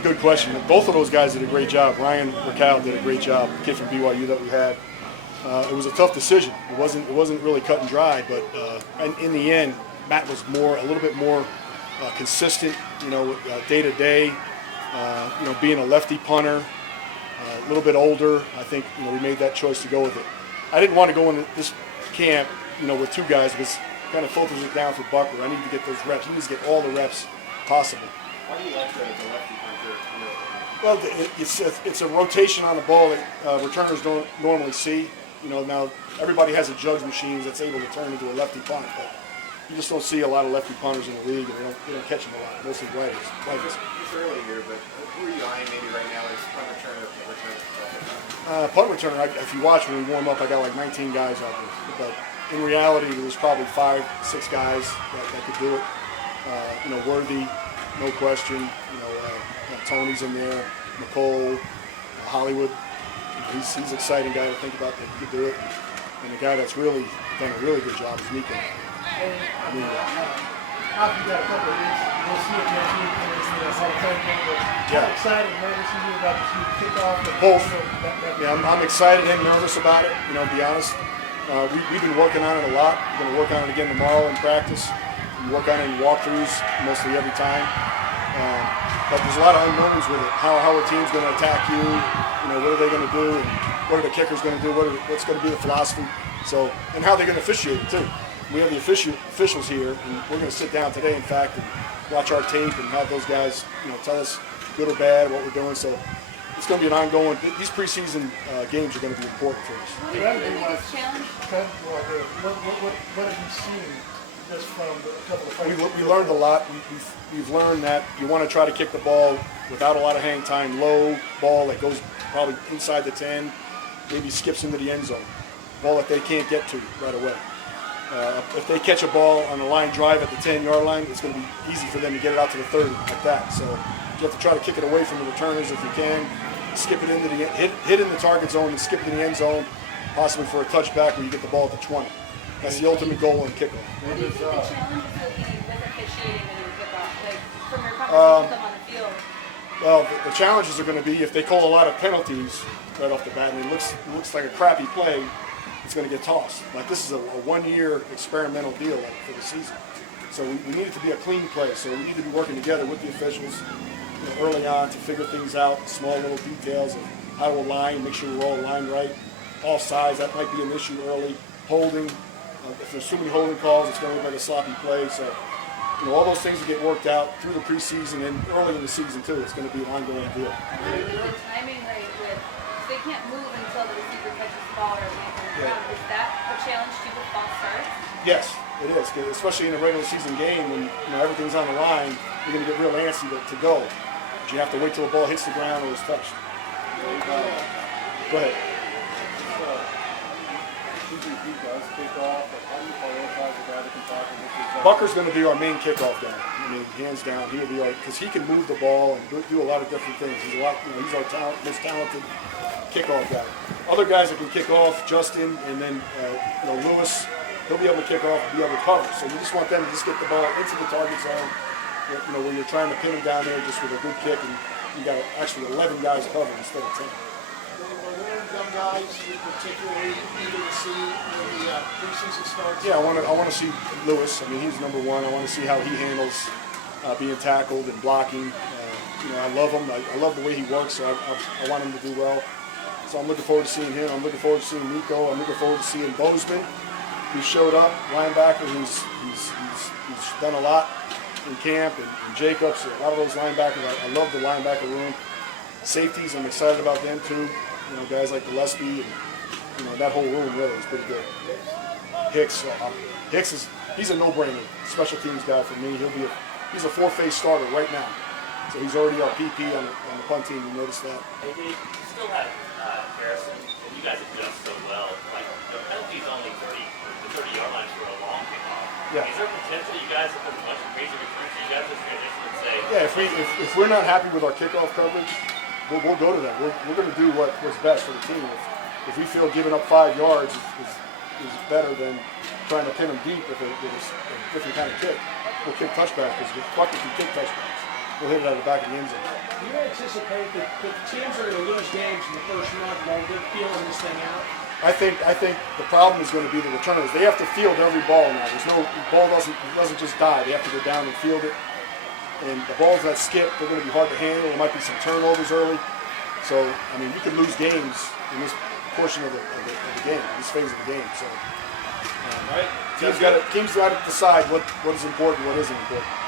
a good question. Both of those guys did a great job. Ryan Racal did a great job. The kid from BYU that we had. It was a tough decision. It wasn't really cut and dry, but in the end, Matt was a little bit more consistent. Day to day. Being a lefty punter, a little bit older. I think we made that choice to go with it. I didn't want to go into this camp, with two guys because it kind of filters it down for Bucker. I need to get those reps. He needs to get all the reps possible. Why do you like the lefty punter? Well, it's a rotation on the ball that returners don't normally see. Now everybody has a jugs machine that's able to turn into a lefty punt, but you just don't see a lot of lefty punters in the league, and they don't catch them a lot. Mostly righters. It's early here, but who are you eyeing maybe right now as punt returner, punt returner? Punt returner. If you watch when we warm up, I got like 19 guys out there, but in reality, there's probably 5, 6 guys that could do it. Worthy, no question. Tony's in there, Nicole, Hollywood. He's an exciting guy to think about that he could do it. And the guy that's really done a really good job is Nico. After you got a couple of weeks, we'll see it next week when it's the Hall of Fame game. But I'm excited, nervous to hear about the kickoff. Both. Yeah, I'm excited and nervous about it, to be honest. We've been working on it a lot. We're going to work on it again tomorrow in practice. We work on it in walkthroughs mostly every time. But there's a lot of unknowns with it. How a team's going to attack you, what are they going to do, and what are the kickers going to do, what's going to be the philosophy. So, and how they're going to officiate it too. We have the officials here, and we're going to sit down today, in fact, and watch our tape and have those guys, tell us good or bad what we're doing. So it's going to be an ongoing. These preseason games are going to be important for us. What have you seen just from a couple of fights? We learned a lot. We've learned that you want to try to kick the ball without a lot of hang time, low ball that goes probably inside the 10, maybe skips into the end zone, ball that they can't get to right away. If they catch a ball on a line drive at the 10-yard line, it's going to be easy for them to get it out to the 30 like that. So you have to try to kick it away from the returners if you can, skip it into the hit in the target zone and skip it in the end zone, possibly for a touchback where you get the ball at the 20. That's the ultimate goal in kickoff. What do you think the challenge with officiating in your kickoff, like from your conversation with them on the field? Well, the challenges are going to be if they call a lot of penalties right off the bat and it looks like a crappy play, it's going to get tossed. Like this is a 1-year experimental deal for the season. So we need it to be a clean play. So we need to be working together with the officials early on to figure things out, small little details of how to align, make sure we're all aligned right. Offsides, that might be an issue early. Holding. If there's too many holding calls, it's going to look like a sloppy play. So, all those things will get worked out through the preseason and early in the season too. It's going to be an ongoing deal. The timing right with they can't move until the receiver catches the ball or the ground. Is that a challenge to the false start? Yes, it is. Especially in a regular season game when everything's on the line, you're going to get real antsy to go. But you have to wait till the ball hits the ground or is touched. Go ahead. Bucker's going to be our main kickoff guy. Hands down, he'll be because he can move the ball and do a lot of different things. He's our most talented kickoff guy. Other guys that can kick off, Justin, and then Lewis, he'll be able to kick off and be able to cover. So you just want them to just get the ball into the target zone, where you're trying to pin them down there just with a good kick, and you got actually 11 guys covering instead of 10. Young guys, particularly eager to see when the preseason starts? Yeah, I want to see Lewis. He's number one. I want to see how he handles being tackled and blocking. I love him. I love the way he works, so I want him to do well. So I'm looking forward to seeing him. I'm looking forward to seeing Nico. I'm looking forward to seeing Bozeman, who showed up, linebacker, who's done a lot in camp, and Jacobs, a lot of those linebackers. I love the linebacker room. Safeties, I'm excited about them too. Guys like Gillespie and that whole room really is pretty good. Hicks he's a no-brainer. Special teams guy for me. He's a 4-phase starter right now. So he's already our PP on the punt team. You notice that. Hey, Dave, you still have Harrison, and you guys adjust so well. Like the penalty's only 30-yard line for a long kickoff. Yeah. Is there potential you guys have a bunch of crazy recruits you guys just transition and say? Yeah, if we're not happy with our kickoff coverage, we'll go to that. We're going to do what's best for the team. If we feel giving up 5 yards is better than trying to pin them deep with a different kind of kick, we'll kick touchbacks because Bucker can kick touchbacks. we'll hit it out of the back of the end zone. Do you anticipate that teams are going to lose games in the first month while they're feeling this thing out? I think the problem is going to be the returners. They have to field every ball now. The ball doesn't just die. They have to go down and field it. And the balls that skip, they're going to be hard to handle. There might be some turnovers early. So I mean, you could lose games in this portion of the game, this phase of the game. So Right. teams got to decide what is important, what isn't important.